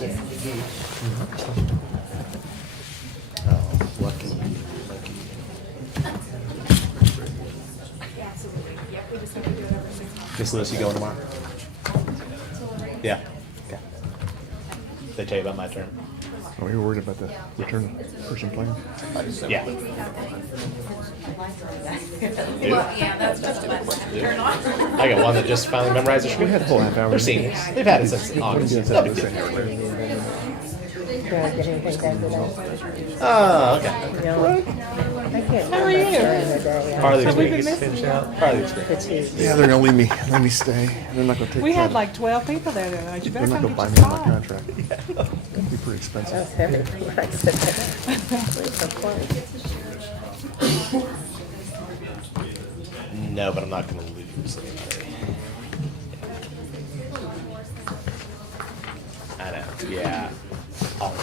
Oh, lucky. Miss Lewis, you going tomorrow? Yeah. Yeah. They tell you about my turn. Oh, you're worried about the return person playing? Yeah. Yeah, that's just a turn on. I got one that just finally memorized the We script. had a whole half hour. They're seniors. They've had it since August. No big deal. Do I get anything done today? Oh, okay. No. I can't. How are you? Part of the So we've been experience. missing you. Part of the experience. Fatigue. Yeah, they're gonna let me stay. They're not gonna take. We had like 12 people there tonight. You They're better not come gonna get buy your me on my spot. contract. It'd be pretty expensive. That's heavy. Like I said. No, but I'm not going to lose anybody. I know. Yeah. All.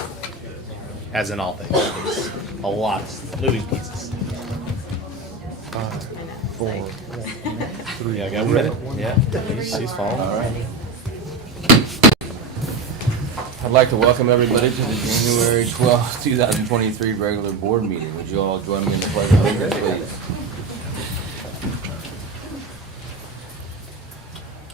As in all things. A lot of moving pieces. 5, 4, 3. Yeah, I got a minute. Yeah. She's falling. All right. I'd like to welcome everybody to the January 12th, 2023 regular board meeting. Would you all join me in the pledge of allegiance, please?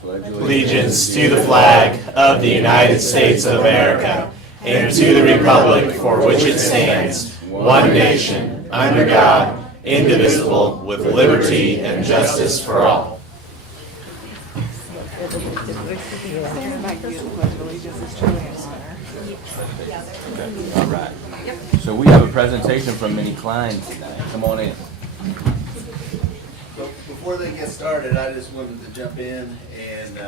Allegiance to the flag of the United States of America and to the republic for which it stands, one nation, under God, indivisible, with liberty and justice for all. Standing back here, the pledge of allegiance is truly an honor. All right. So we have a presentation from Minnie Klein tonight. Come on in. So before they get started, I just wanted to jump in and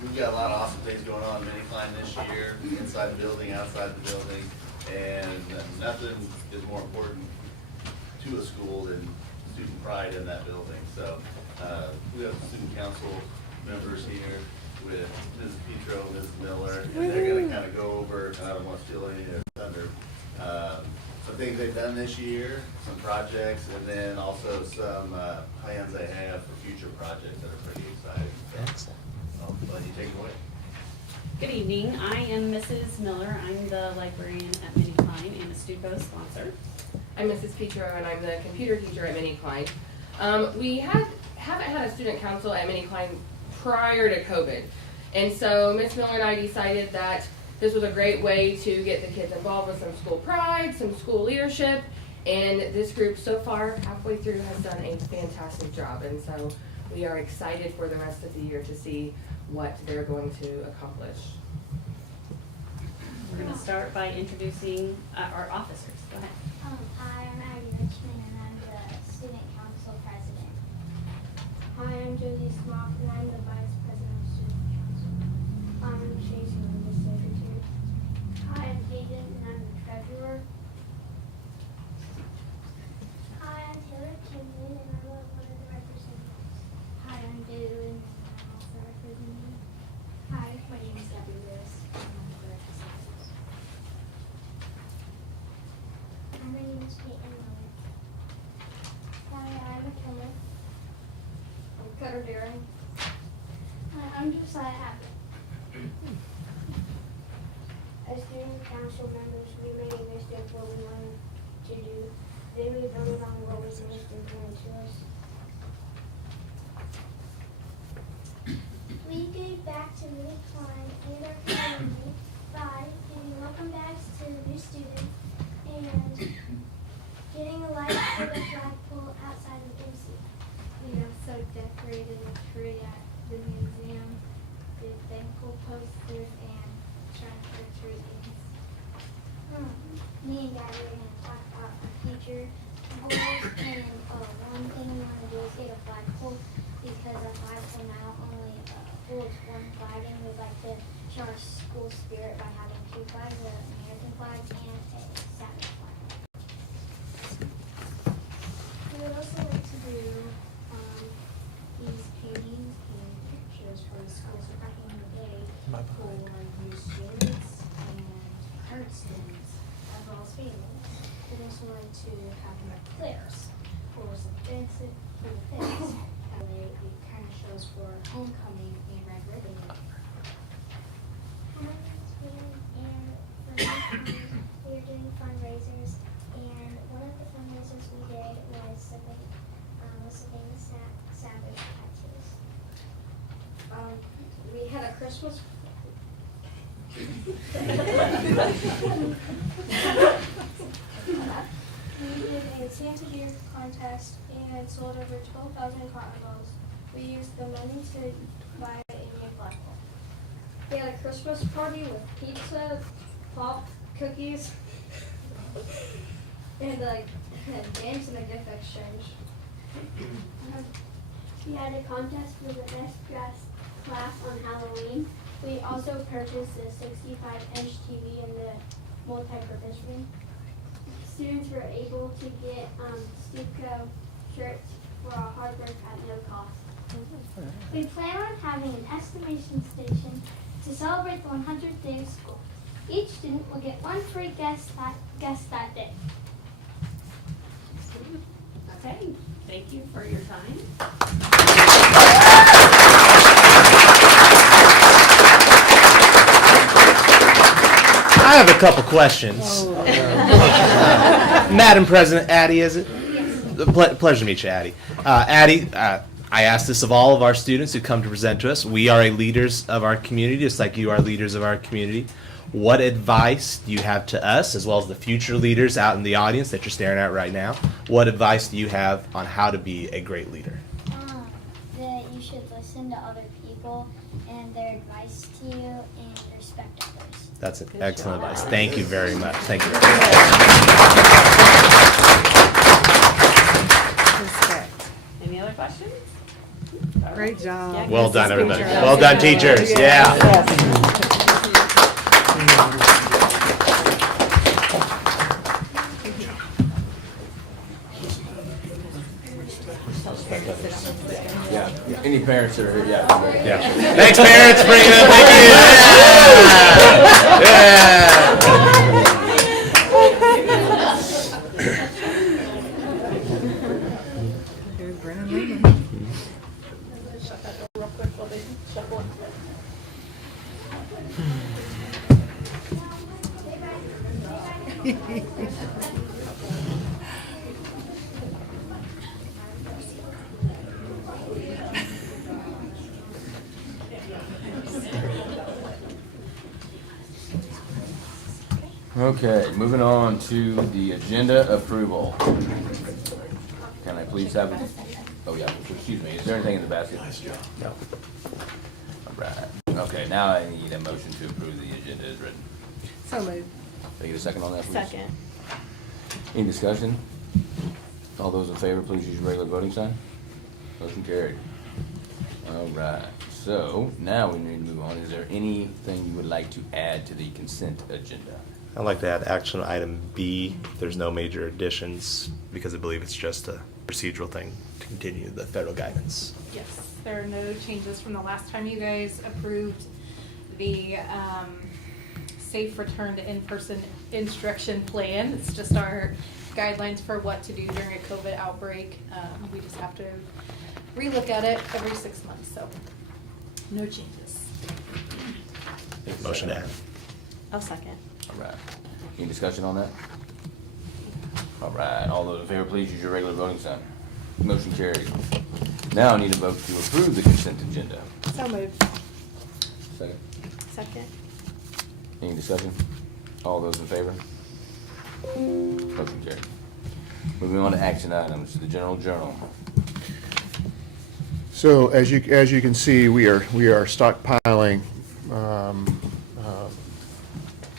we've got a lot of awesome things going on in Mini Klein this year, inside the building, outside the building, and nothing is more important to a school than student pride in that building. So we have student council members here with Mrs. Petro, Mrs. Miller, and they're going to kind of go over, and I don't want to steal any of their thunder, some things they've done this year, some projects, and then also some plans they have for future projects that are pretty exciting. So I'll let you take it away. Good evening. I am Mrs. Miller. I'm the librarian at Minnie Klein and a Stuco sponsor. I'm Mrs. Petro, and I'm the computer teacher at Minnie Klein. We haven't had a student council at Minnie Klein prior to COVID, and so Miss Miller and I decided that this was a great way to get the kids involved with some school pride, some school leadership, and this group so far, halfway through, has done a fantastic job, and so we are excited for the rest of the year to see what they're going to accomplish. We're going to start by introducing our officers. Go ahead. Hi, I'm Abby Richmond, and I'm the student council president. Hi, I'm Josie Smock, and I'm the vice president of student council. I'm Chase, and I'm the secretary. Hi, I'm Hayden, and I'm the treasurer. Hi, I'm Taylor Kimley, and I'm one of the representatives. Hi, I'm Jalen, and I'm also representing. Hi, my name is Abby Lewis, and I'm one of the representatives. Hi, my name is Peyton Miller. Hi, I'm McKenna. I'm Cutter Darren. Hi, I'm Josiah Abbott. As student council members, we made a list of what we wanted to do. Then we voted on what was most important to us. We gave back to Minnie Klein and our community by giving welcome bags to the new students and getting a light for the flagpole outside of MC. We also decorated a tree at the museum, did thankful posters, and tried for treatments. Me and Daddy are going to talk about our future goals, and one thing we want to do is get a flagpole because our flagpole now only holds one flag, and we'd like to show our school spirit by having two flags, an American flag and a Savannah flag. We would also like to do these paintings and pictures for the schools back in the day for new students and card students as well as families. We'd also like to have more flares for some fences, for the fence. That way it kind of shows for homecoming and red ribbon. Hi, I'm Sweden, and we had a Christmas. We did a Santa beer contest and sold over 12,000 cotton balls. We used the money to buy a new flagpole. We had a Christmas party with pizza, pop, cookies, and games and a gift exchange. We had a contest for the best dressed class on Halloween. We also purchased a 65-inch TV in the multi-purpose room. Students were able to get Stuco shirts for a hard work at no cost. We plan on having an estimation station to celebrate the 100th day of school. Each student will get one free guest that day. Okay, thank you for your time. I have a couple questions. Madam President, Addie, is it? Yes. Pleasure to meet you, Addie. Addie, I ask this of all of our students who come to present to us. We are leaders of our community, just like you are leaders of our community. What advice do you have to us, as well as the future leaders out in the audience that you're staring at right now? What advice do you have on how to be a great leader? That you should listen to other people and their advice to you and respect others. That's an excellent advice. Thank you very much. Thank you very much. Any other questions? Great job. Well done, everybody. Well done, teachers. Yeah. Yeah, any parents that are here, yeah. Yeah. Thanks, parents. Bring it up. Thank you. Yeah. Here's Brandon Lehman. Okay, moving on to the agenda approval. Can I please have, oh yeah, excuse me, is there anything in the basket? No. All right, okay, now I need a motion to approve the agenda as written. So moved. Can I get a second on that, please? Second. Any discussion? All those in favor, please use your regular voting sign. Motion carried. All right, so now we need to move on. Is there anything you would like to add to the consent agenda? I'd like to add action item B. There's no major additions because I believe it's just a procedural thing to continue the federal guidance. Yes, there are no changes from the last time you guys approved the safe return to in-person instruction plan. It's just our guidelines for what to do during a COVID outbreak. We just have to relook at it every 6 months, so no changes. Motion to add. I'll second. All right. Any discussion on that? All right. All those in favor, please use your regular voting sign. Motion carried. Now I need a vote to approve the consent agenda. So moved. Second. Second. Any discussion? All those in favor? Motion carried. Moving on to action items, the general journal. So as you can see, we are stockpiling,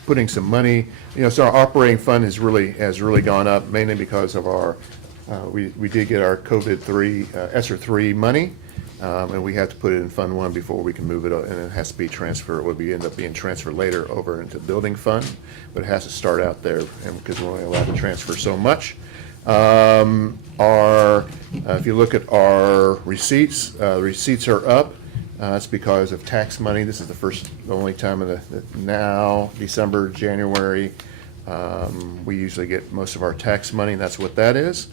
putting some money. So our operating fund has really gone up, mainly because of our we did get our ESSER 3 money, and we have to put it in Fund 1 before we can move it, and it has to be transferred. It would end up being transferred later over into Building Fund, but it has to start out there, and because we're only allowed to transfer so much. If you look at our receipts, the receipts are up. That's because of tax money. This is the only time now, December, January, we usually get most of our tax money, and that's what that is.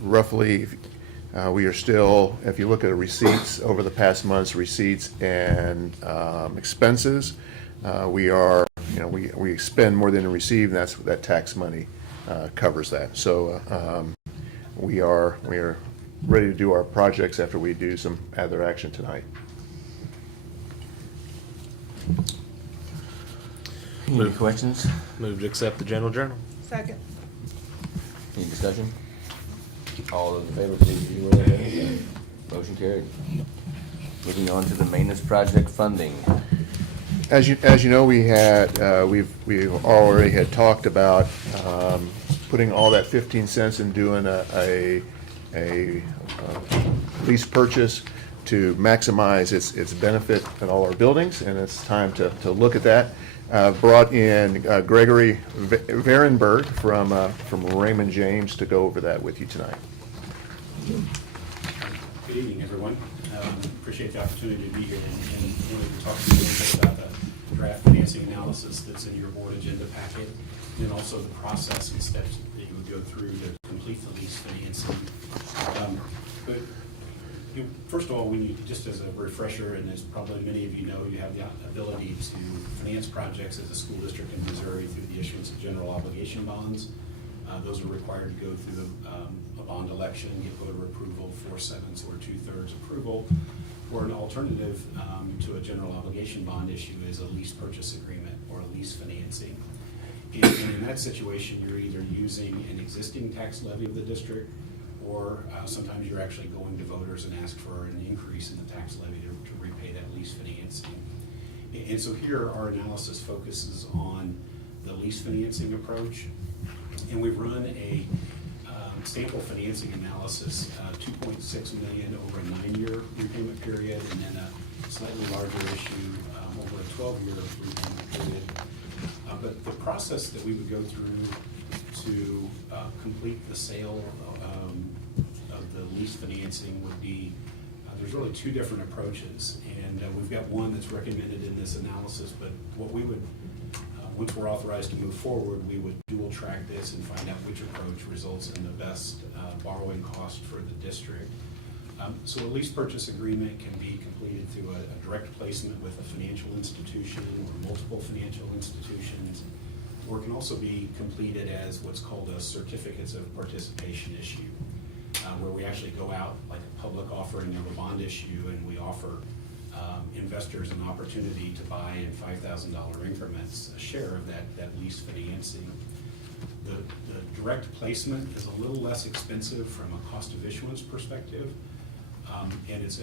Roughly, we are still, if you look at the receipts over the past month's receipts and expenses, we spend more than we receive, and that tax money covers that. So we are ready to do our projects after we do some other action tonight. Any questions? Move to accept the general journal. Second. Any discussion? All those in favor, please be aware. Motion carried. Moving on to the maintenance project funding. As you know, we've already had talked about putting all that 15 cents and doing a lease purchase to maximize its benefit in all our buildings, and it's time to look at that. Brought in Gregory Varenberg from Raymond James to go over that with you tonight. Good evening, everyone. Appreciate the opportunity to be here and really to talk to you a little bit about the draft financing analysis that's in your board agenda packet, and also the process and steps that you would go through to complete the lease financing. But first of all, just as a refresher, and as probably many of you know, you have the ability to finance projects as a school district in Missouri through the issuance of general obligation bonds. Those are required to go through a bond election, get voter approval, 4/7 or 2/3 approval. Or an alternative to a general obligation bond issue is a lease purchase agreement or a lease financing. And in that situation, you're either using an existing tax levy of the district, or sometimes you're actually going to voters and ask for an increase in the tax levy to repay that lease financing. And so here our analysis focuses on the lease financing approach. And we've run a sample financing analysis, $2.6 million over a 9-year repayment period, and then a slightly larger issue over a 12-year repayment period. But the process that we would go through to complete the sale of the lease financing would be, there's really two different approaches. And we've got one that's recommended in this analysis, but what we would, once we're authorized to move forward, we would dual track this and find out which approach results in the best borrowing cost for the district. So a lease purchase agreement can be completed through a direct placement with a financial institution or multiple financial institutions, or it can also be completed as what's called a certificates of participation issue, where we actually go out like a public offering of a bond issue, and we offer investors an opportunity to buy in $5,000 increments a share of that lease financing. The direct placement is a little less expensive from a cost of issuance perspective, and it's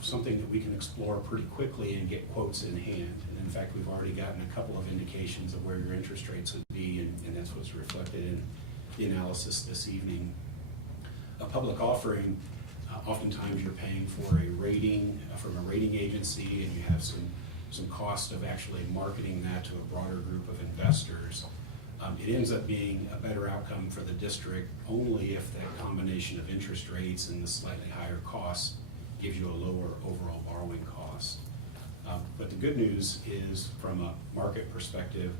something that we can explore pretty quickly and get quotes in hand. And in fact, we've already gotten a couple of indications of where your interest rates would be, and that's what's reflected in the analysis this evening. A public offering, oftentimes you're paying for a rating from a rating agency, and you have some cost of actually marketing that to a broader group of investors. It ends up being a better outcome for the district only if that combination of interest rates and the slightly higher costs gives you a lower overall borrowing cost. But the good news is, from a market perspective,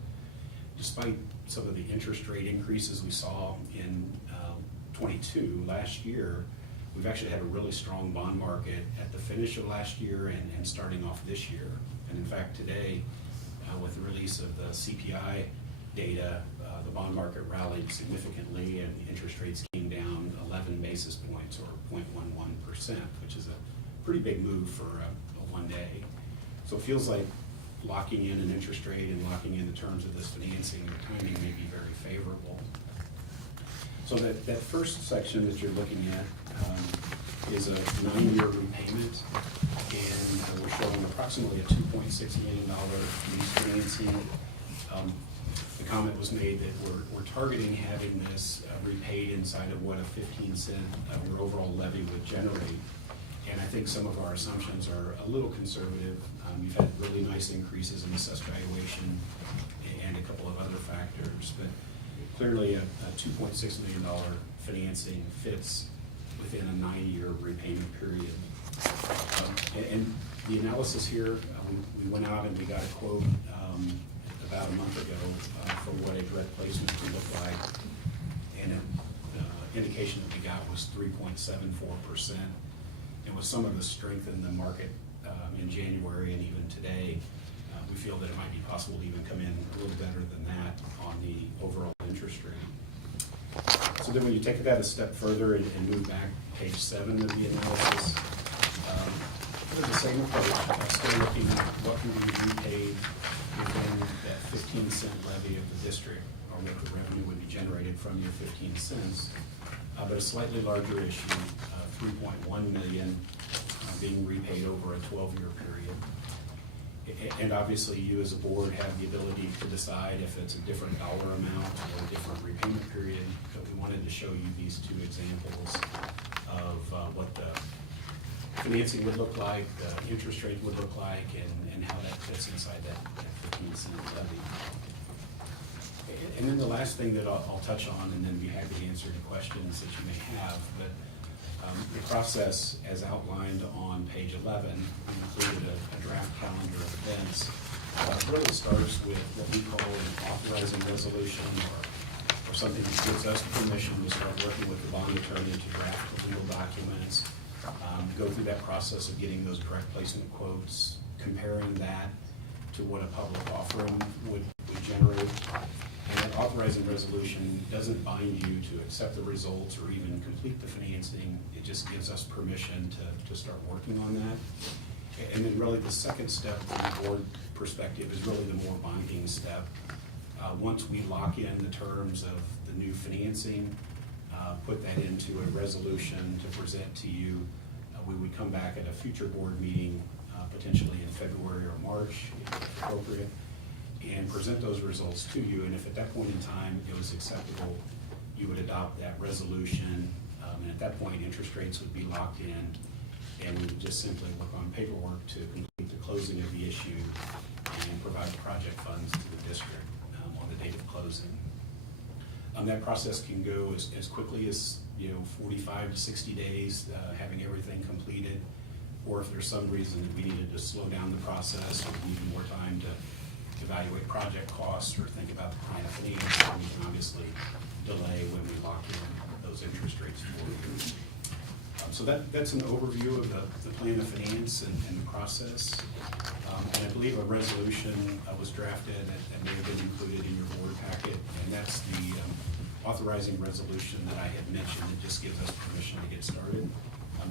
despite some of the interest rate increases we saw in 22 last year, we've actually had a really strong bond market at the finish of last year and starting off this year. And in fact, today, with the release of the CPI data, the bond market rallied significantly, and interest rates came down 11 basis points, or 0.11%, which is a pretty big move for a one day. So it feels like locking in an interest rate and locking in the terms of this financing, the timing may be very favorable. So that first section that you're looking at is a 9-year repayment, and we're showing approximately a $2.6 million lease financing. The comment was made that we're targeting having this repaid inside of what a 15-cent of your overall levy would generate. And I think some of our assumptions are a little conservative. You've had really nice increases in assessed valuation and a couple of other factors, but clearly a $2.6 million financing fits within a 9-year repayment period. And the analysis here, we went out and we got a quote about a month ago for what a direct placement would look like, and the indication that we got was 3.74%. And with some of the strength in the market in January and even today, we feel that it might be possible to even come in a little better than that on the overall interest rate. So then when you take that a step further and move back page 7 of the analysis, sort of the same approach, still looking at what can be repaid within that 15-cent levy of the district, or what the revenue would be generated from your 15 cents. But a slightly larger issue, 3.1 million being repaid over a 12-year period. And obviously, you as a board have the ability to decide if it's a different dollar amount or a different repayment period. But we wanted to show you these two examples of what the financing would look like, the interest rate would look like, and how that fits inside that 15-cent levy. And then the last thing that I'll touch on, and then be happy to answer any questions that you may have, but the process as outlined on page 11, we included a draft calendar of events. It really starts with what we call an authorizing resolution, or something that gives us permission to start working with the bond attorney to draft the legal documents, go through that process of getting those direct placement quotes, comparing that to what a public offering would generate. And that authorizing resolution doesn't bind you to accept the results or even complete the financing. It just gives us permission to start working on that. And then really the second step from the board perspective is really the more binding step. Once we lock in the terms of the new financing, put that into a resolution to present to you, we would come back at a future board meeting, potentially in February or March, if appropriate, and present those results to you. And if at that point in time it was acceptable, you would adopt that resolution. And at that point, interest rates would be locked in, and we would just simply look on paperwork to complete the closing of the issue and provide the project funds to the district on the date of closing. That process can go as quickly as 45 to 60 days, having everything completed. Or if there's some reason that we needed to slow down the process, or we needed more time to evaluate project costs or think about the plan of financing, we can obviously delay when we lock in those interest rates for you. So that's an overview of the plan of finance and the process. And I believe a resolution was drafted that may have been included in your board packet, and that's the authorizing resolution that I had mentioned. It just gives us permission to get started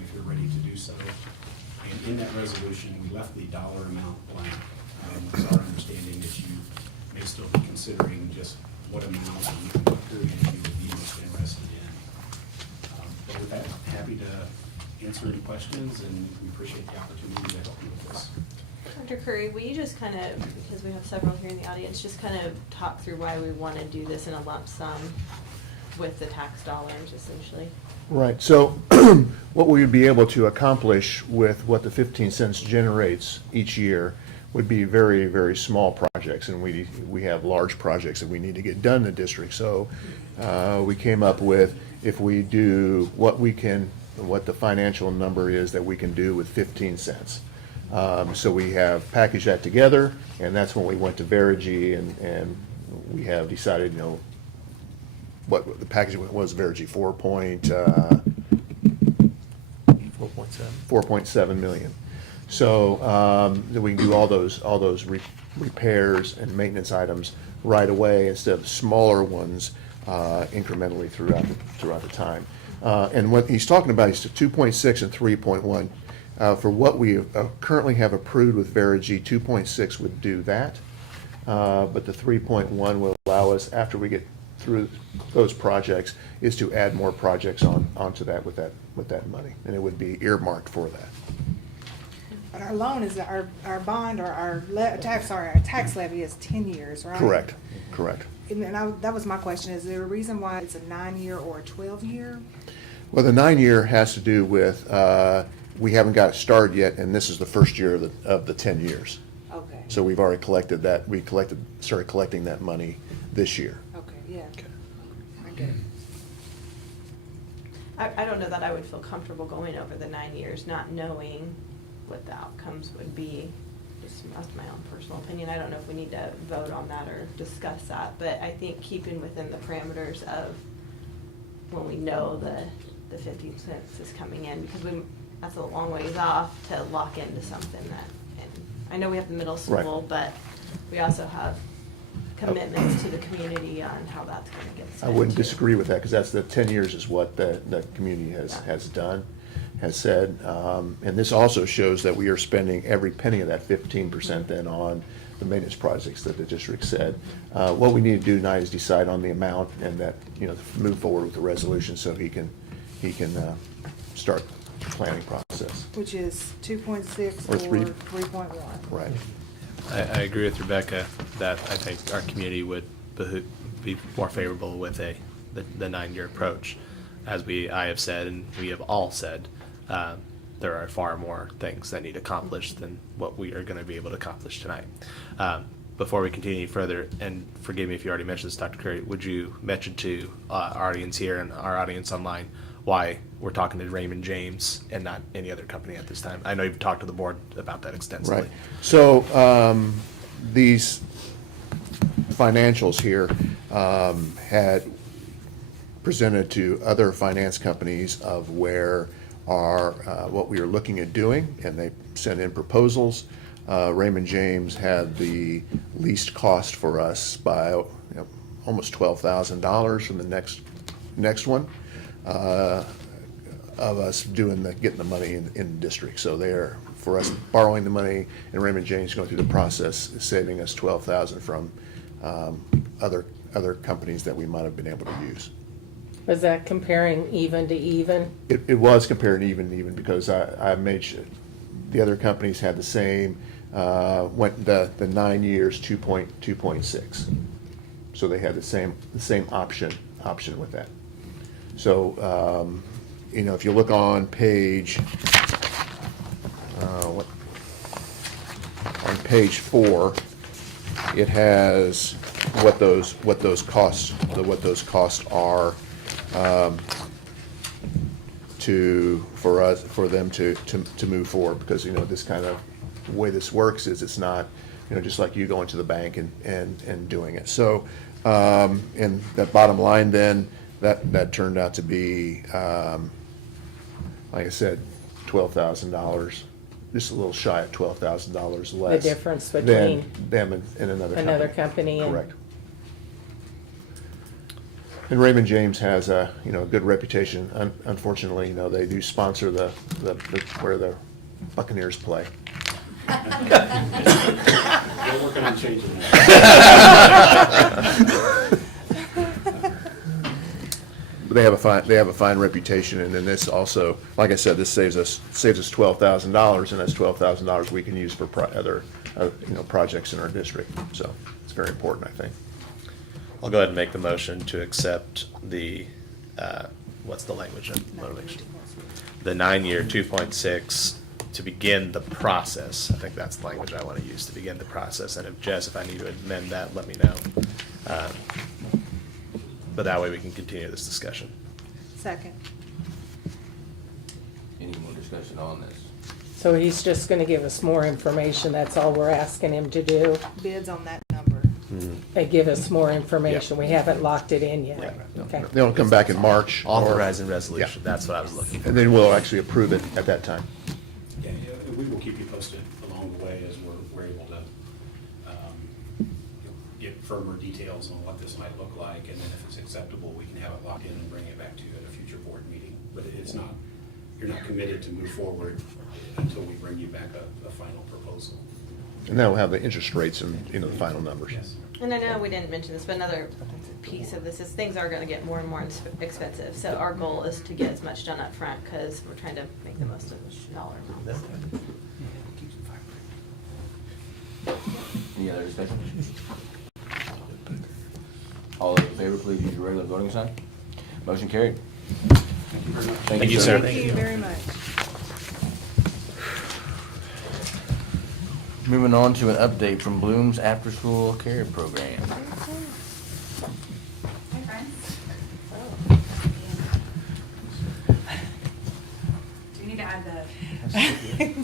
if you're ready to do so. And in that resolution, we left the dollar amount blank. It's our understanding that you may still be considering just what amount and what period you would be most interested in. But with that, I'm happy to answer any questions, and we appreciate the opportunity to help you with this. Dr. Curry, will you just kind of, because we have several here in the audience, just kind of talk through why we want to do this in a lump sum with the tax dollars, essentially? Right, so what we would be able to accomplish with what the 15 cents generates each year would be very, very small projects, and we have large projects that we need to get done in the district. So we came up with, if we do what the financial number is that we can do with 15 cents. So we have packaged that together, and that's when we went to Verigy, and we have decided, what the package was. Verigy 4.7 million. So that we can do all those repairs and maintenance items right away instead of smaller ones incrementally throughout the time. And what he's talking about is 2.6 and 3.1. For what we currently have approved with Verigy, 2.6 would do that, but the 3.1 will allow us, after we get through those projects, is to add more projects onto that with that money, and it would be earmarked for that. But our loan is, our bond or our tax levy is 10 years, right? Correct. And that was my question. Is there a reason why it's a 9-year or a 12-year? Well, the 9-year has to do with, we haven't got it started yet, and this is the first year of the 10 years. Okay. So we've already collected that. We started collecting that money this year. Okay, yeah. Okay. I get it. I don't know that I would feel comfortable going over the 9 years, not knowing what the outcomes would be. That's my own personal opinion. I don't know if we need to vote on that or discuss that, but I think keeping within the parameters of when we know the 15 cents is coming in, because that's a long ways off to lock into something that, and I know we have the middle school, Right. but we also have commitments to the community on how that's going to get I spent wouldn't too. disagree with that, because that's the 10 years is what the community has done. has said. And this also shows that we are spending every penny of that 15% then on the maintenance projects that the district said. What we need to do tonight is decide on the amount and that, move forward with the resolution so he can start the planning process. Which is 2.6 Or or three. 3.1. Right. I agree with Rebecca that I think our community would be more favorable with the 9-year approach. As I have said, and we have all said, there are far more things that need accomplished than what we are going to be able to accomplish tonight. Before we continue further, and forgive me if you already mentioned this, Dr. Curry, would you mention to our audience here and our audience online why we're talking to Raymond James and not any other company at this time? I know you've talked to the board about that extensively. Right. So these financials here had presented to other finance companies of where what we are looking at doing, and they sent in proposals. Raymond James had the least cost for us by almost $12,000 from the next one of us getting the money in the district. So they're, for us borrowing the money and Raymond James going through the process, is saving us $12,000 from other companies that we might have been able to use. Was that comparing even to even? It was comparing even to even because I made sure the other companies had the same, went the 9 years 2.6. So they had the same option with that. So if you look on page on page 4, it has what those costs are for them to move forward, because this kind of way this works is it's not just like you going to the bank and doing it. So and that bottom line then that turned out to be like I said, $12,000, just a little shy of $12,000 less. The difference than between them and another company and- correct. And Raymond James has a good reputation. Unfortunately, they do sponsor the where the Buccaneers play. We're working on changing that. They have a fine reputation, and then this also, like I said, this saves us $12,000, and that's $12,000 we can use for other projects in our district. So it's very important, I think. I'll go ahead and make the motion to accept the, what's the language? The 9-year 2.6 to begin the process. I think that's the language I want to use, to begin the process. And if I need to amend that, let me know. But that way we can continue this discussion. Second. Any more discussion on this? So he's just gonna give us more information, that's all we're asking him to do? Bids on that number. They give us more information, we haven't locked it in yet. Okay. They'll come back in March. Authorizing resolution, that's what I was looking for. And then we'll actually approve it at that time. Yeah, we will keep you posted along the way as we're able to get firmer details on what this might look like, and then if it's acceptable, we can have it locked in and bring it back to you at a future board meeting. But you're not committed to move forward until we bring you back a final proposal. And then we'll have the interest rates and the final numbers. Yes. And I know we didn't mention this, but another piece of this is things are gonna get more and more expensive. So our goal is to get as much done up front because we're trying to make the most of the dollar amount. Any other discussion? All those in favor, please use your regular voting sign. Motion carried. Thank you very much. Thank you, sir. Thank you very much. Moving on to an update from Bloom's after-school care program. Hi, friends. Do we need to add the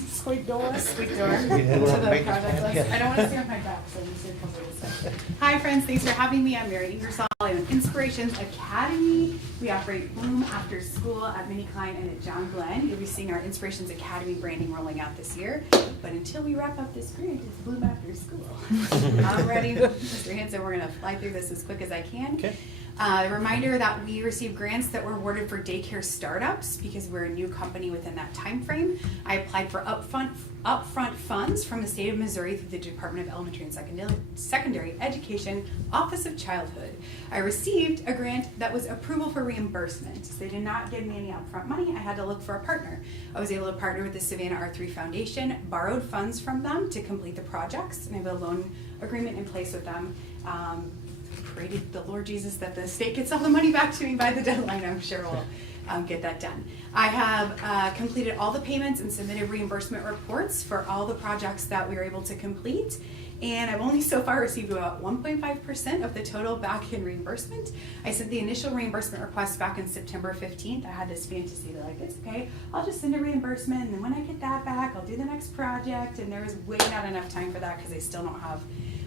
Squeak door. squeak door to the project list? I don't want to stay on my back, so I'm just going to come over this way. Hi, friends. Thanks for having me. I'm Mary Ingersoll. I'm with Inspirations Academy. We operate Bloom After School at Minnie Klein and at John Glenn. You'll be seeing our Inspirations Academy branding rolling out this year. But until we wrap up this grant, it's Bloom After School. I'm ready, Mr. Hanson. We're going to fly through this as quick as I can. Okay. A reminder that we received grants that were awarded for daycare startups because we're a new company within that time frame. I applied for upfront funds from the state of Missouri through the Department of Elementary and Secondary Education, Office of Childhood. I received a grant that was approval for reimbursement. So they did not give me any upfront money. I had to look for a partner. I was able to partner with the Savannah R3 Foundation, borrowed funds from them to complete the projects, and I have a loan agreement in place with them. Prayed the Lord Jesus that the state gets all the money back to me by the deadline. I'm sure we'll get that done. I have completed all the payments and submitted reimbursement reports for all the projects that we were able to complete. And I've only so far received about 1.5% of the total back in reimbursement. I sent the initial reimbursement request back in September 15th. I had this fantasy that, like, it's okay, I'll just send a reimbursement, and then when I get that back, I'll do the next project. And there was way not enough time for that because I still don't have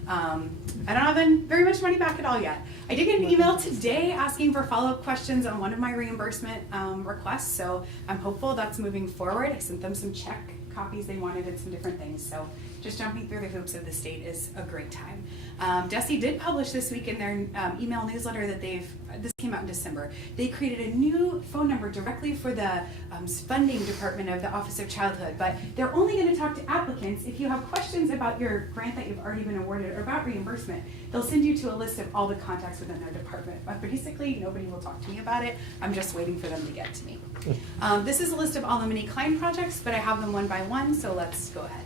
I don't have very much money back at all yet. I did get an email today asking for follow-up questions on one of my reimbursement requests, so I'm hopeful that's moving forward. I sent them some check copies they wanted and some different things, so just jumping through the hoops of the state is a great time. DESE did publish this week in their email newsletter that this came out in December. They created a new phone number directly for the funding department of the Office of Childhood, but they're only going to talk to applicants if you have questions about your grant that you've already been awarded or about reimbursement. They'll send you to a list of all the contacts within their department, but basically nobody will talk to me about it. I'm just waiting for them to get to me. This is a list of all the mini Klein projects, but I have them one by one, so let's go ahead.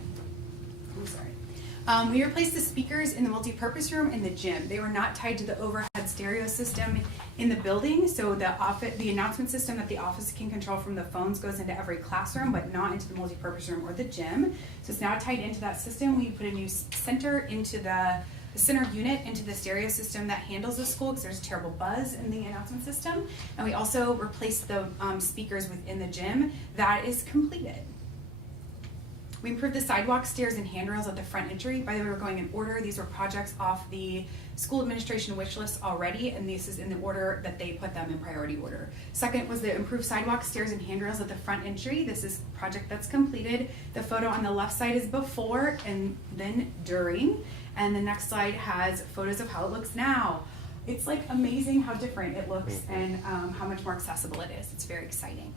I'm sorry. We replaced the speakers in the multi-purpose room and the gym. They were not tied to the overhead stereo system in the building, so the announcement system that the office can control from the phones goes into every classroom, but not into the multi-purpose room or the gym. So it's now tied into that system. We put a new center into the center unit into the stereo system that handles the school because there's terrible buzz in the announcement system. And we also replaced the speakers within the gym. That is completed. We improved the sidewalk, stairs, and handrails at the front entry. By the way, we're going in order. These were projects off the school administration wish list already, and this is in the order that they put them in priority order. Second was the improved sidewalk, stairs, and handrails at the front entry. This is a project that's completed. The photo on the left side is before and then during, and the next slide has photos of how it looks now. It's like amazing how different it looks and how much more accessible it is. It's very exciting.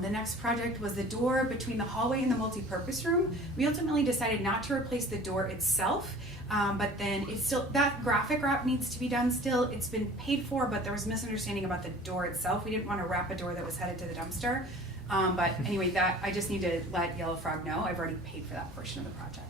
The next project was the door between the hallway and the multi-purpose room. We ultimately decided not to replace the door itself, but then it's still, that graphic wrap needs to be done still. It's been paid for, but there was misunderstanding about the door itself. We didn't want to wrap a door that was headed to the dumpster. But anyway, I just need to let Yellow Frog know. I've already paid for that portion of the project.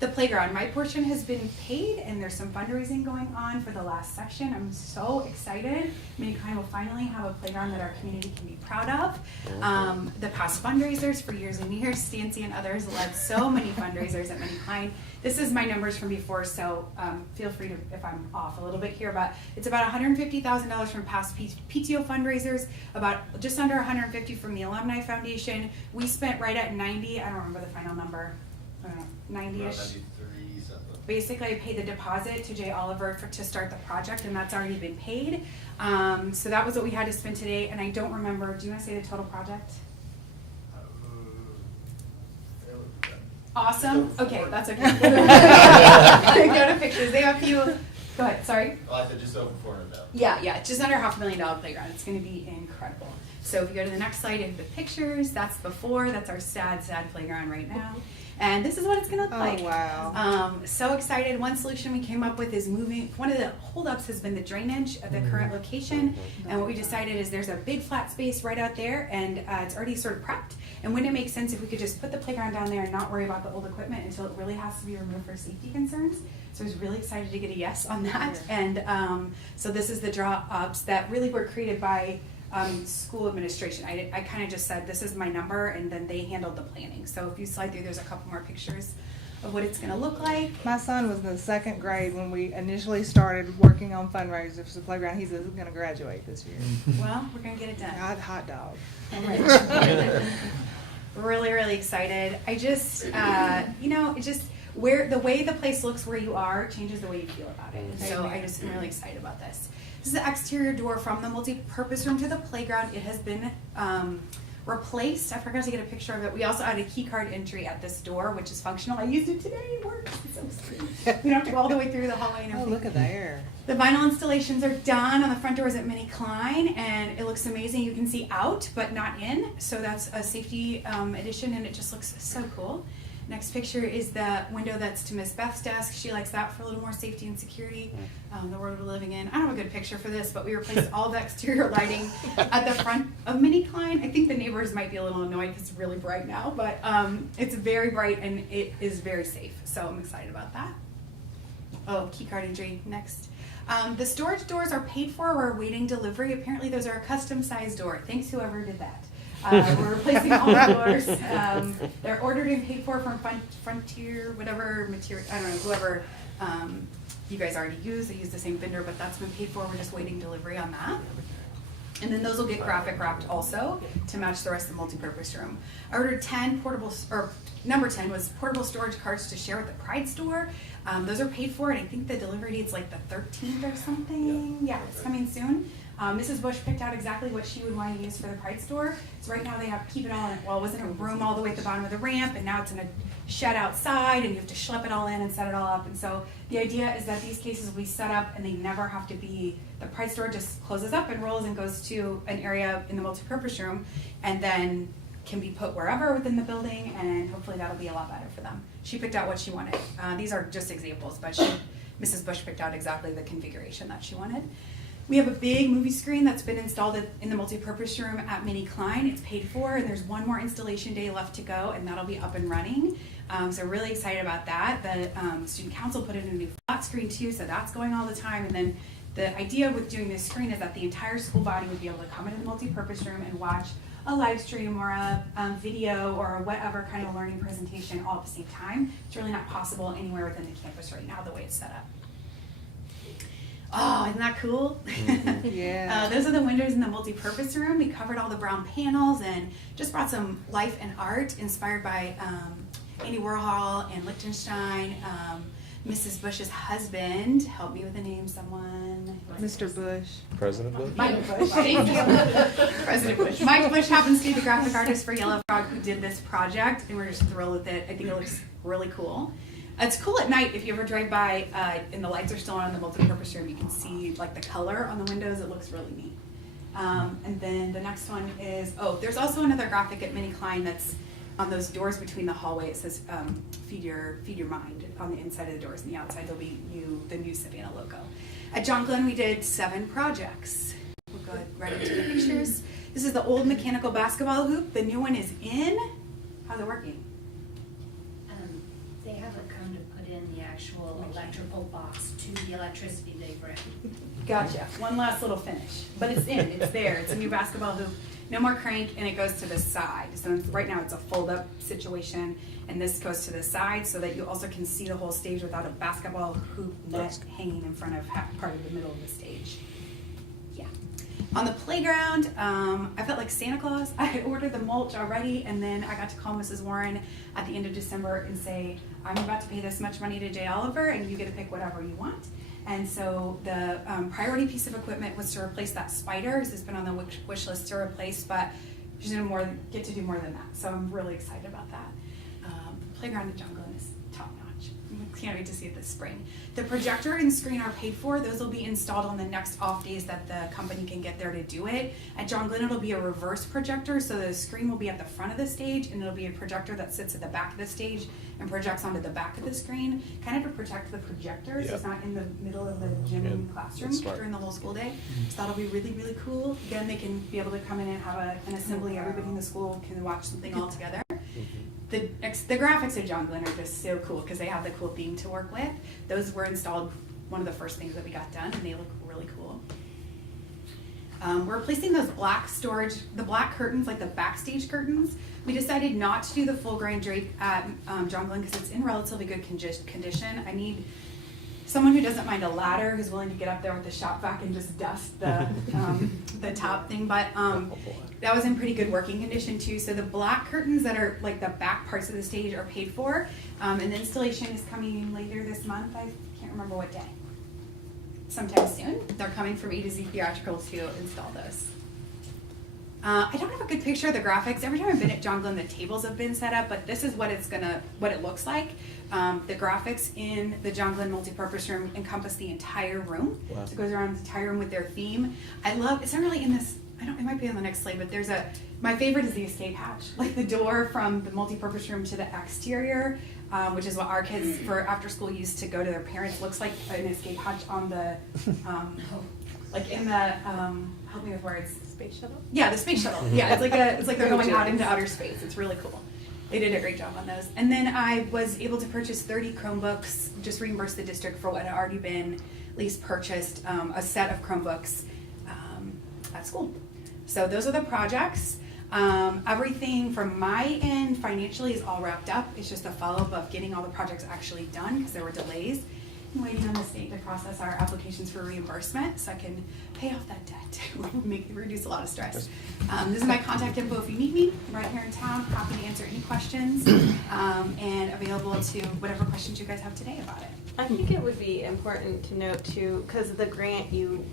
The playground, my portion has been paid, and there's some fundraising going on for the last section. I'm so excited. Mini Klein will finally have a playground that our community can be proud of. The past fundraisers for years and years, Stancy and others led so many fundraisers at Mini Klein. This is my numbers from before, so feel free to, if I'm off a little bit here, but it's about $150,000 from past PTO fundraisers, about just under $150 from the Alumni Foundation. We spent right at 90, I don't remember the final number. 90-ish. Basically, I paid the deposit to Jay Oliver to start the project, and that's already been paid. So that was what we had to spend today, and I don't remember. Do you want to say the total project? Awesome. Okay, that's okay. Go to pictures. They have a few. Go ahead. Sorry. Oh, I said just over 400,000. Yeah, just under $500,000 playground. It's going to be incredible. So if you go to the next slide, you have the pictures. That's before. That's our sad playground right now. And this is what it's going to look like. Oh, wow. So excited. One solution we came up with is moving. One of the holdups has been the drainage at the current location. And what we decided is there's a big flat space right out there, and it's already sort of prepped. And wouldn't it make sense if we could just put the playground down there and not worry about the old equipment until it really has to be removed for safety concerns? So I was really excited to get a yes on that. And so this is the draw-ups that really were created by school administration. I kind of just said, this is my number, and then they handled the planning. So if you slide through, there's a couple more pictures of what it's going to look like. My son was in the second grade when we initially started working on fundraisers for the playground. He's going to graduate this year. Well, we're going to get it done. I had a hot dog. Really, really excited. I just, it just, the way the place looks where you are changes the way you feel about it. So I just am really excited about this. This is the exterior door from the multi-purpose room to the playground. It has been replaced. I forgot to get a picture of it. We also added a key card entry at this door, which is functional. I used it today. It works. It's so sweet. We don't have to go all the way through the hallway and Oh, everything. look at there. The vinyl installations are done on the front doors at Minnie Klein, and it looks amazing. You can see out, but not in. So that's a safety addition, and it just looks so cool. Next picture is the window that's to Miss Beth's desk. She likes that for a little more safety and security. The world we're living in. I don't have a good picture for this, but we replaced all the exterior lighting at the front of Minnie Klein. I think the neighbors might be a little annoyed because it's really bright now, but it's very bright and it is very safe. So I'm excited about that. Oh, key card entry next. The storage doors are paid for. We're awaiting delivery. Apparently those are a custom size door. Thanks whoever did that. We're replacing all the doors. They're ordered and paid for from Frontier, whatever material, I don't know, whoever you guys already use. They use the same vendor, but that's been paid for. We're just waiting delivery on that. And then those will get graphic wrapped also to match the rest of the multipurpose room. I ordered 10 portable, or number 10 was portable storage carts to share with the Pride store. Those are paid for, and I think the delivery date's like the 13th or something. Yeah, it's coming soon. Mrs. Bush picked out exactly what she would want to use for the Pride store. So right now they have keep it all in, well, it was in a room all the way at the bottom of the ramp, and now it's in a shed outside, and you have to schlep it all in and set it all up. And so the idea is that these cases will be set up, and they never have to be, the Pride store just closes up and rolls and goes to an area in the multipurpose room, and then can be put wherever within the building, and hopefully that'll be a lot better for them. She picked out what she wanted. These are just examples, but Mrs. Bush picked out exactly the configuration that she wanted. We have a big movie screen that's been installed in the multipurpose room at Minnie Klein. It's paid for, and there's one more installation day left to go, and that'll be up and running. So really excited about that. The student council put in a new flat screen too, so that's going all the time. And then the idea with doing this screen is that the entire school body would be able to come into the multipurpose room and watch a live stream or a video or whatever kind of learning presentation all at the same time. It's really not possible anywhere within the campus right now the way it's set up. Oh, isn't that cool? Yeah. Those are the windows in the multipurpose room. We covered all the brown panels and just brought some life and art inspired by Andy Warhol and Liechtenstein. Mrs. Bush's husband, help me with the name, someone. Mr. Bush. President Bush? Mike Bush. Thank you. President Bush. Mike Bush happens to be the graphic artist for Yellow Frog who did this project, and we're just thrilled with it. I think it looks really cool. It's cool at night if you ever drive by and the lights are still on in the multipurpose room. You can see like the color on the windows. It looks really neat. And then the next one is, there's also another graphic at Minnie Klein that's on those doors between the hallway. It says feed your mind on the inside of the doors, and the outside there'll be the new Savannah logo. At John Glenn we did 7 projects. We'll go right into the pictures. This is the old mechanical basketball hoop. The new one is in. How's it working? They haven't come to put in the actual electrical box to the electricity they've ran. Gotcha. One last little finish. But it's in. It's there. It's a new basketball hoop. No more crank, and it goes to the side. So right now it's a fold-up situation, and this goes to the side so that you also can see the whole stage without a basketball hoop net hanging in front of part of the middle of the stage. Yeah. On the playground, I felt like Santa Claus. I had ordered the mulch already, and then I got to call Mrs. Warren at the end of December and say, I'm about to pay this much money to Jay Oliver, and you get to pick whatever you want. And so the priority piece of equipment was to replace that spider. This has been on the wish list to replace, but she's gonna get to do more than that. So I'm really excited about that. The playground at John Glenn is top notch. I can't wait to see it this spring. The projector and screen are paid for. Those will be installed on the next off days that the company can get there to do it. At John Glenn, it'll be a reverse projector, so the screen will be at the front of the stage, and it'll be a projector that sits at the back of the stage and projects onto the back of the screen, kind of to protect the projector, so it's not in the middle of the gym classroom during the whole school day. So that'll be really, really cool. Again, they can be able to come in and have an assembly. Everybody in the school can watch something all together. The graphics at John Glenn are just so cool because they have the cool theme to work with. Those were installed one of the first things that we got done, and they look really cool. We're replacing those black the black curtains, like the backstage curtains. We decided not to do the full grain drape at John Glenn because it's in relatively good condition. I need someone who doesn't mind a ladder, who's willing to get up there with the shop vac and just dust the top thing. But that was in pretty good working condition too. So the black curtains that are like the back parts of the stage are paid for, and the installation is coming later this month. I can't remember what day. Sometime soon. They're coming from A to Z Theatrical to install those. I don't have a good picture of the graphics. Every time I've been at John Glenn, the tables have been set up, but this is what what it looks like. The graphics in the John Glenn multipurpose room encompass the entire room. Wow. So it goes around the entire room with their theme. It's not really in this, it might be on the next slide, but my favorite is the escape hatch. Like the door from the multipurpose room to the exterior, which is what our kids for after school used to go to their parents, looks like an escape hatch on the, like in the, help me with words. Space shuttle? Yeah, the space shuttle. Yeah, it's like they're going out into outer space. It's really cool. They did a great job on those. And then I was able to purchase 30 Chromebooks, just reimburse the district for what had already been least purchased, a set of Chromebooks at school. So those are the projects. Everything from my end financially is all wrapped up. It's just a follow-up of getting all the projects actually done because there were delays. I'm waiting on the state to process our applications for reimbursement so I can pay off that debt, reduce a lot of stress. This is my contact info if you need me. I'm right here in town, happy to answer any questions, and available to whatever questions you guys have today about it. I think it would be important to note too, because the grant you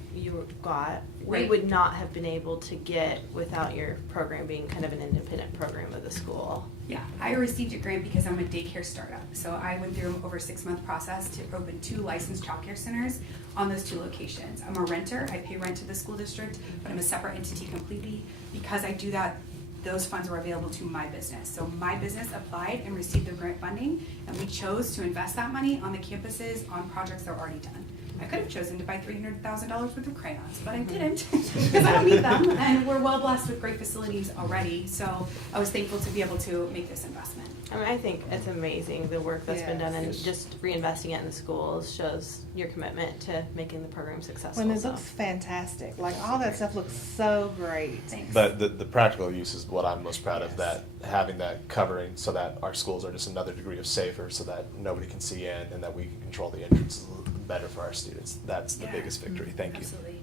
got, we Right. would not have been able to get without your program being kind of an independent program of the school. Yeah, I received a grant because I'm a daycare startup. So I went through over a 6-month process to open 2 licensed childcare centers on those 2 locations. I'm a renter, I pay rent to the school district, but I'm a separate entity completely. Because I do that, those funds were available to my business. So my business applied and received the grant funding, and we chose to invest that money on the campuses on projects that are already done. I could have chosen to buy $300,000 worth of crayons, but I didn't because I don't need them, and we're well blessed with great facilities already. So I was thankful to be able to make this investment. I mean, I think it's amazing the work that's been done, and Yes. just reinvesting it in the schools shows your commitment to making the program successful. When it so. looks fantastic, like all that stuff looks so great. Thanks. But the practical use is what I'm most proud of, that having that covering so that our schools are just another degree of safer, so that nobody can see in and that we can control the entrances a little better for our students. That's the Yeah. biggest victory. Thank you. Absolutely.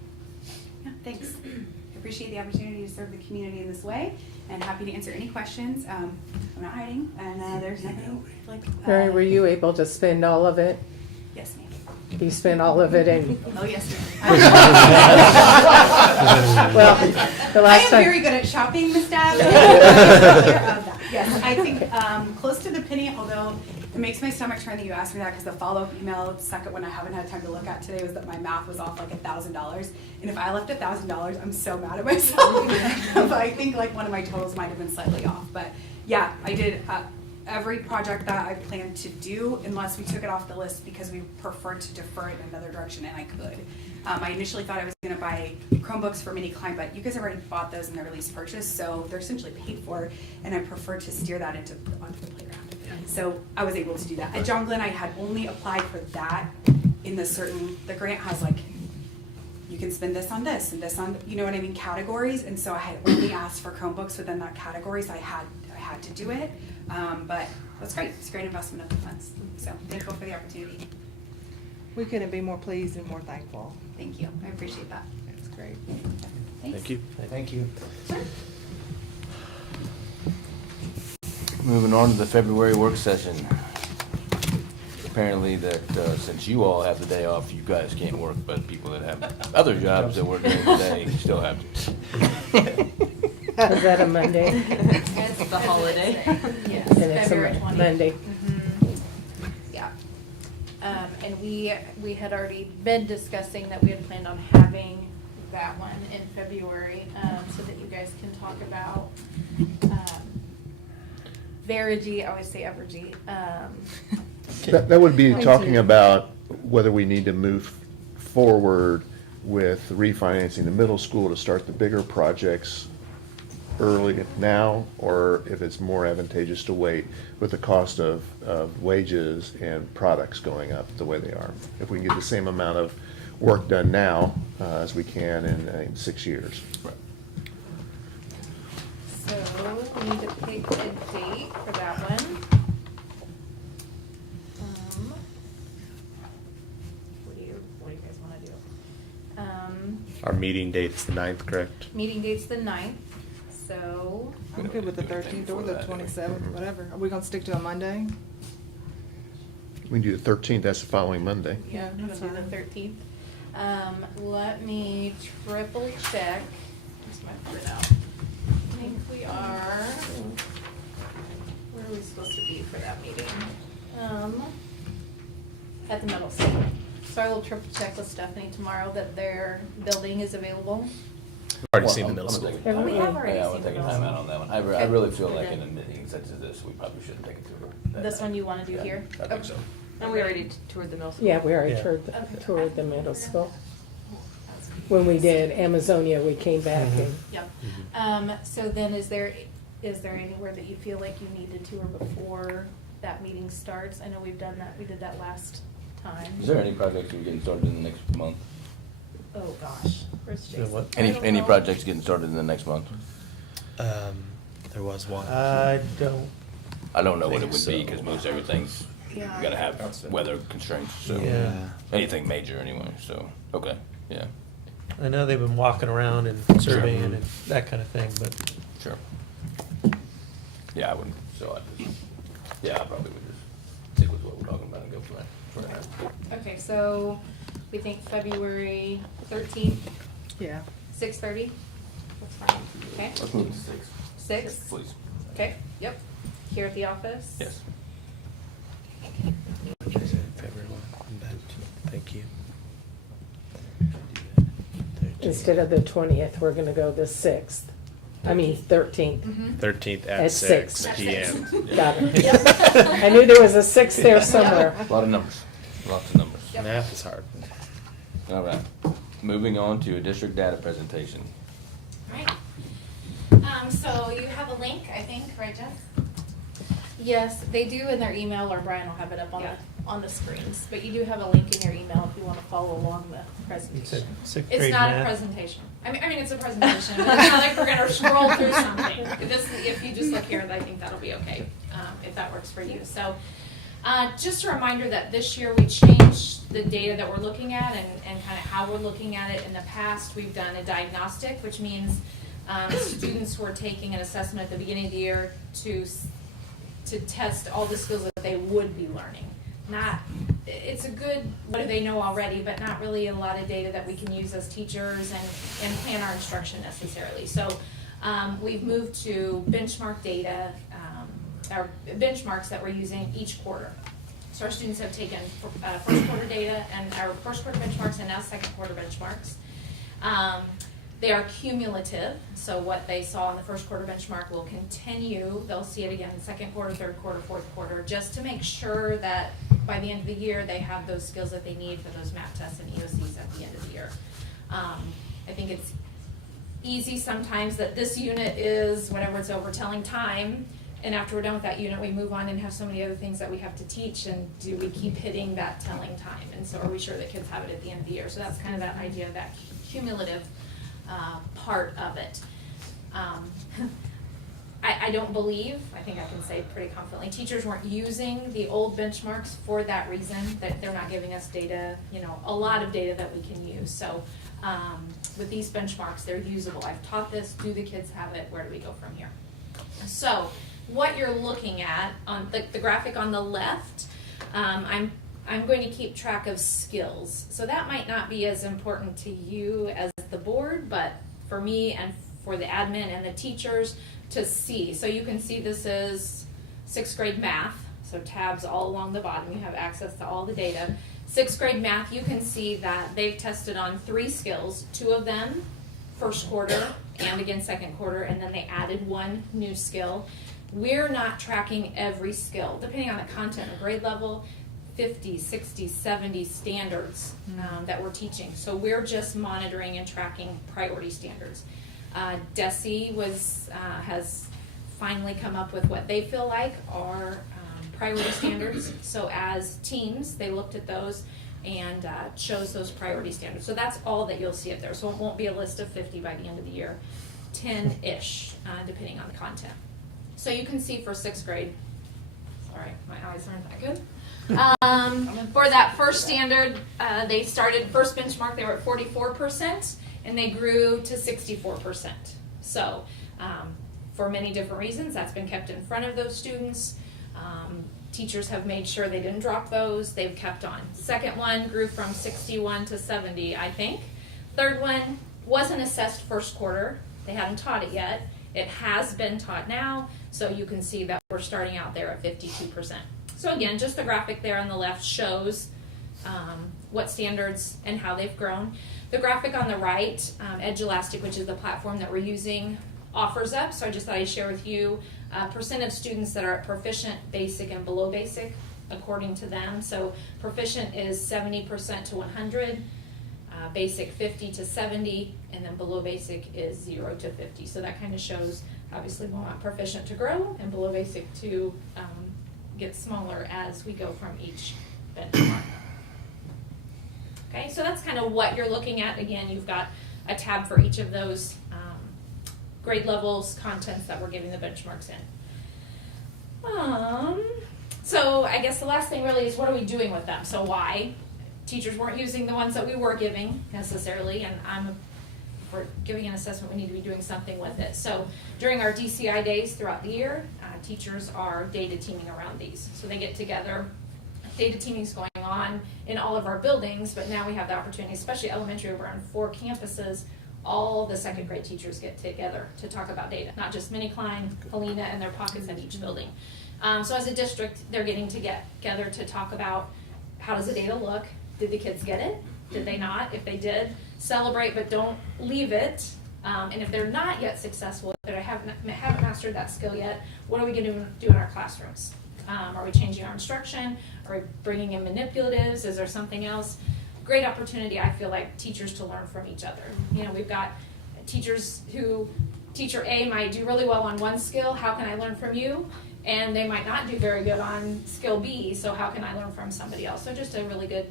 Yeah, thanks. I appreciate the opportunity to serve the community in this way, and happy to answer any questions. I'm not hiding, and there's nothing like. Mary, were you able to spend all of it? Yes, ma'am. You spent all of it in, Oh, yes, ma'am. well, the I last am time. very good at shopping, Ms. Dab. Yes, I think close to the penny, although it makes my stomach turn that you asked me that, because the follow-up email, the second one I haven't had time to look at today, was that my math was off like $1,000. And if I left $1,000, I'm so mad at myself. But I think like one of my totals might have been slightly off. But yeah, I did every project that I planned to do, unless we took it off the list because we preferred to defer it in another direction, and I could. I initially thought I was going to buy Chromebooks for Mini Climb, but you guys already bought those in the release purchase, so they're essentially paid for, and I prefer to steer that onto the playground. So I was able to do that. At John Glenn, I had only applied for that in the grant has like, you can spend this on this and this on, you know what I mean, categories, and so I had only asked for Chromebooks within that category, so I had to do it. But that's great. It's a great investment of the funds. So thankful for the opportunity. We couldn't be more pleased and more thankful. Thank you. I appreciate that. It's great. Thanks. Thank you. Thank you. Moving on to the February work session. Apparently that since you all have the day off, you guys can't work, but people that have other jobs that work during the day still have to. Is that a Monday? It's the holiday. Yes, And it's a February 20th. Monday. Yeah. And we had already been discussing that we had planned on having that one in February, so that you guys can talk about, Verigy, I always say Evergy. That would be talking about whether we need to move forward with refinancing the middle school to start the bigger projects early now, or if it's more advantageous to wait with the cost of wages and products going up the way they are. If we can get the same amount of work done now as we can in 6 years. So we need to pick a date for that one. What do you guys wanna do? Our meeting date's the 9th, correct? Meeting date's the 9th, so. I'm good with the 13th or the 27th, whatever. Are we gonna stick to a Monday? We can do the 13th, that's the following Monday. Yeah, I'm that's gonna do the fine. 13th. Let me triple check. Just my print out. We are, where are we supposed to be for that meeting? At the middle school. So I will triple check with Stephanie tomorrow that their building is available. Already seen the middle I'm school. taking- Have we? We have already Yeah, seen we'll the take a middle time school. out on that one. I really feel like in a meeting such as this, we probably shouldn't take a tour. This one you wanna do Yeah, here? I think so. And we already toured the middle school. Yeah, we already Yeah. toured the middle school. When we did Amazonia, we came back and, Yep. So then is there anywhere that you feel like you need to tour before that meeting starts? I know we've done that, we did that last time. Is there any projects you're getting started in the next month? Oh, gosh, where's Jason? what? I don't Any know. projects getting started in the next month? There was one. I don't. I don't know what it think would so. be, because most everything's Yeah. gotta have weather constraints, so. Yeah. Anything major anyway, so, okay, yeah, I know they've been walking around and surveying and that kind of thing, but sure. Yeah, I wouldn't, so I just, yeah, I probably would just stick with what we're talking about and go for that. Okay, so we think February 13th, Yeah. 6:30? That's fine. Okay, Let's move to 6. 6? Please, Okay, yep. Here at the office? yes. February 1. Thank you. instead of the 20th, we're gonna go the 6th. I mean, 13th. 13th at At 6 6. p.m. Got it. I knew there was a 6 there somewhere. A lot of numbers, lots of numbers. Math is hard. All right, moving on to a district data presentation. Right. So you have a link, I think, right, Jeff? Yes, they do in their email, or Brian will have it up Yeah. on the screens, but you do have a link in your email if you wanna follow along the You said presentation. sixth It's grade not a math. presentation. I mean, it's a presentation, but it's not like we're gonna scroll through something. If you just look here, I think that'll be okay, if that works for you. So, just a reminder that this year we changed the data that we're looking at and kind of how we're looking at it. In the past, we've done a diagnostic, which means students were taking an assessment at the beginning of the year to test all the skills that they would be learning. It's a good, what do they know already, but not really a lot of data that we can use as teachers and plan our instruction necessarily. So we've moved to benchmark data, our benchmarks that we're using each quarter. So our students have taken first quarter data and our first quarter benchmarks and now second quarter benchmarks. They are cumulative, so what they saw in the first quarter benchmark will continue. They'll see it again in second quarter, third quarter, fourth quarter, just to make sure that by the end of the year, they have those skills that they need for those math tests and EOCs at the end of the year. I think it's easy sometimes that this unit is, whenever it's over, telling time, and after we're done with that unit, we move on and have so many other things that we have to teach, and do we keep hitting that telling time? And so are we sure that kids have it at the end of the year? So that's kind of that idea of that cumulative part of it. I don't believe, I think I can say pretty confidently, teachers weren't using the old benchmarks for that reason, that they're not giving us data, a lot of data that we can use. So with these benchmarks, they're usable. I've taught this, do the kids have it, where do we go from here? So what you're looking at on the graphic on the left, I'm going to keep track of skills. So that might not be as important to you as the board, but for me and for the admin and the teachers to see. So you can see this is 6th grade math. So tabs all along the bottom, you have access to all the data. 6th grade math, you can see that they've tested on 3 skills, 2 of them first quarter and again second quarter, and then they added 1 new skill. We're not tracking every skill, depending on the content and grade level, 50, 60, 70 standards that we're teaching. So we're just monitoring and tracking priority standards. DESE has finally come up with what they feel like are priority standards. So as teams, they looked at those and chose those priority standards. So that's all that you'll see up there. So it won't be a list of 50 by the end of the year, 10-ish, depending on the content. So you can see for 6th grade, sorry, my eyes aren't that good. For that first standard, they started first benchmark, they were at 44%, and they grew to 64%. So for many different reasons, that's been kept in front of those students. Teachers have made sure they didn't drop those, they've kept on. Second one grew from 61 to 70, I think. Third one wasn't assessed first quarter, they hadn't taught it yet, It has been taught now, so you can see that we're starting out there at 52%. So again, just the graphic there on the left shows what standards and how they've grown. The graphic on the right, Edulastic, which is the platform that we're using, offers up. So I just thought I'd share with you percent of students that are at proficient, basic, and below basic according to them. So proficient is 70% to 100, basic 50 to 70, and then below basic is 0 to 50. So that kind of shows, obviously we want proficient to grow and below basic to get smaller as we go from each benchmark. Okay, so that's kind of what you're looking at. Again, you've got a tab for each of those grade levels, contents that we're giving the benchmarks in. So I guess the last thing really is, what are we doing with them? So why? Teachers weren't using the ones that we were giving necessarily, and if we're giving an assessment, we need to be doing something with it. So during our DCI days throughout the year, teachers are data teaming around these. So they get together. Data teaming is going on in all of our buildings, but now we have the opportunity, especially elementary, over on 4 campuses, all the second grade teachers get together to talk about data, not just Mini Klein, Helena, and their pockets at each building. So as a district, they're getting together to talk about, how does the data look? Did the kids get it? Did they not? If they did, celebrate, but don't leave it. And if they're not yet successful, if they haven't mastered that skill yet, what are we going to do in our classrooms? Are we changing our instruction? Are we bringing in manipulatives? Is there something else? Great opportunity, I feel like, teachers to learn from each other. You know, we've got teachers who, teacher A might do really well on one skill. How can I learn from you? And they might not do very good on skill B, so how can I learn from somebody else? So just a really good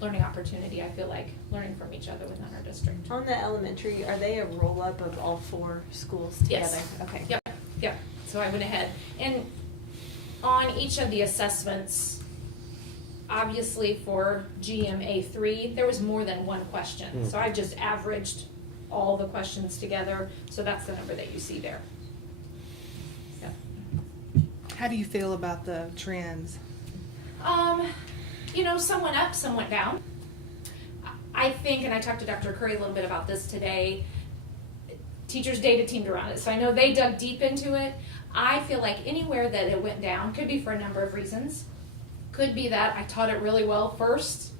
learning opportunity, I feel like, learning from each other within our district. On the elementary, are they a roll-up of all 4 schools together? Yes. Okay. Yep. So I went ahead. And on each of the assessments, obviously for GMA3, there was more than one question. So I just averaged all the questions together. So that's the number that you see there. Yep. How do you feel about the trends? You know, some went up, some went down. I think, and I talked to Dr. Curry a little bit about this today, teachers data teamed around it. So I know they dug deep into it. I feel like anywhere that it went down could be for a number of reasons. Could be that I taught it really well first,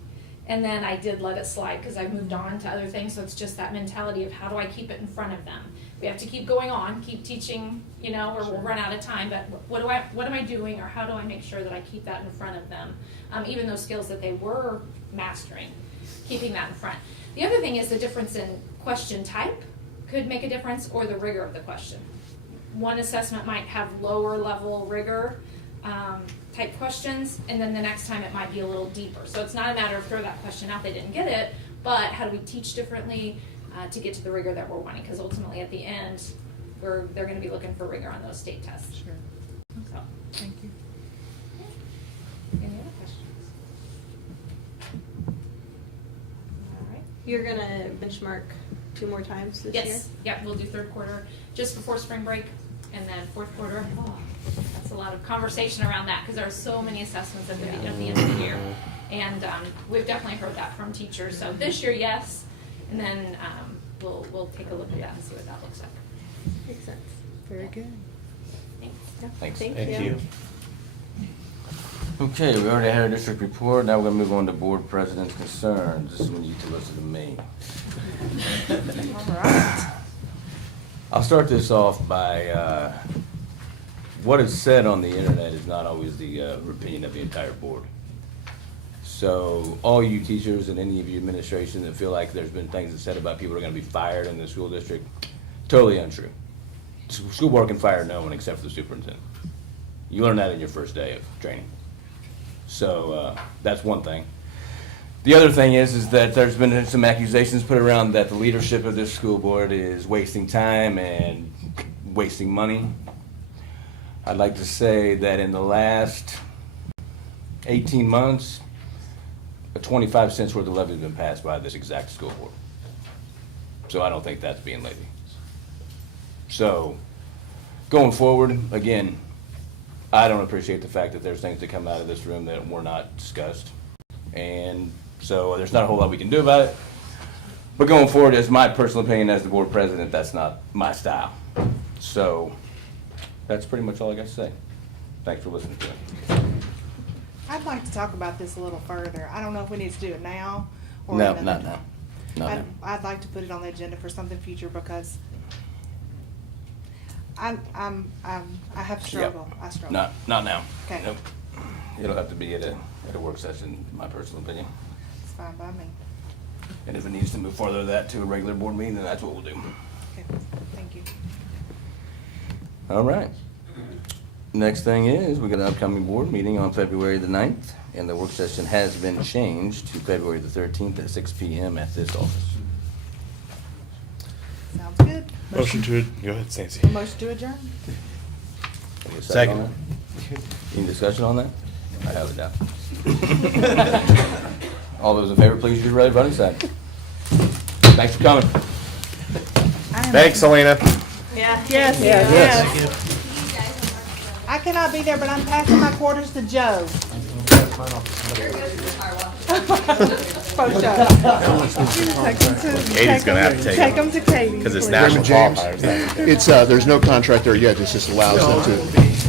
and then I did let it slide because I moved on to other things. So it's just that mentality of, how do I keep it in front of them? We have to keep going on, keep teaching, you know, or we'll run out of time. But what am I doing, or how do I make sure that I keep that in front of them? Even those skills that they were mastering, keeping that in front. The other thing is the difference in question type could make a difference, or the rigor of the question. One assessment might have lower level rigor type questions, and then the next time it might be a little deeper. So it's not a matter of throw that question out, they didn't get it, but how do we teach differently to get to the rigor that we're wanting? Because ultimately at the end, they're going to be looking for rigor on those state tests. Sure. So, Thank you. any other questions? All right. You're going to benchmark 2 more times this year? Yes. Yep, we'll do 3rd quarter just before spring break, and then 4th quarter. Oh, that's a lot of conversation around that, because there are so many assessments at the end of the year. And we've definitely heard that from teachers. So this year, yes, and then we'll take a look at that and see what that looks like. Makes sense. Very good. Thanks. Yeah. Thanks. Thank you. Okay, we already had our district report. Now we're gonna move on to board president's concerns. This is when you two listen to me. All right. I'll start this off by, what is said on the internet is not always the opinion of the entire board. So all you teachers and any of you administration that feel like there's been things that said about people are gonna be fired in the school district, totally untrue. School board can fire no one except for the superintendent. You learn that in your first day of training. So that's one thing. The other thing is that there's been some accusations put around that the leadership of this school board is wasting time and wasting money. I'd like to say that in the last 18 months, 25 cents worth of levy has been passed by this exact school board. So I don't think that's being lazy. So going forward, again, I don't appreciate the fact that there's things that come out of this room that were not discussed. And so there's not a whole lot we can do about it. But going forward, as my personal opinion as the board president, that's not my style. So, that's pretty much all I got to say. Thanks for listening to it. I'd like to talk about this a little further. I don't know if we need to do it now or. No, in not now. Not now. I'd like to put it on the agenda for something future because I have struggled. I struggle. Not now. Okay. Nope. It'll have to be at a work session, in my personal opinion. It's fine by me. And if it needs to move farther than that to a regular board meeting, then that's what we'll do. Okay, thank you. All right. Next thing is, we got an upcoming board meeting on February the 9th, and the work session has been changed to February the 13th at 6 p.m. at this office. Sounds good. Go ahead, Stacy. A motion to adjourn? Any discussion Second. on that? Any discussion on that? I have it down. All those in favor, please use your red voting sign. Thanks for coming. Thanks, Selena. Yeah. Yes, Yeah. yes. I cannot be there, but I'm passing my quarters to Joe. Katie's gonna have to take Take them to Katie. Because it's please. national James, qualifiers. it's, there's no contract there yet, this just allows them to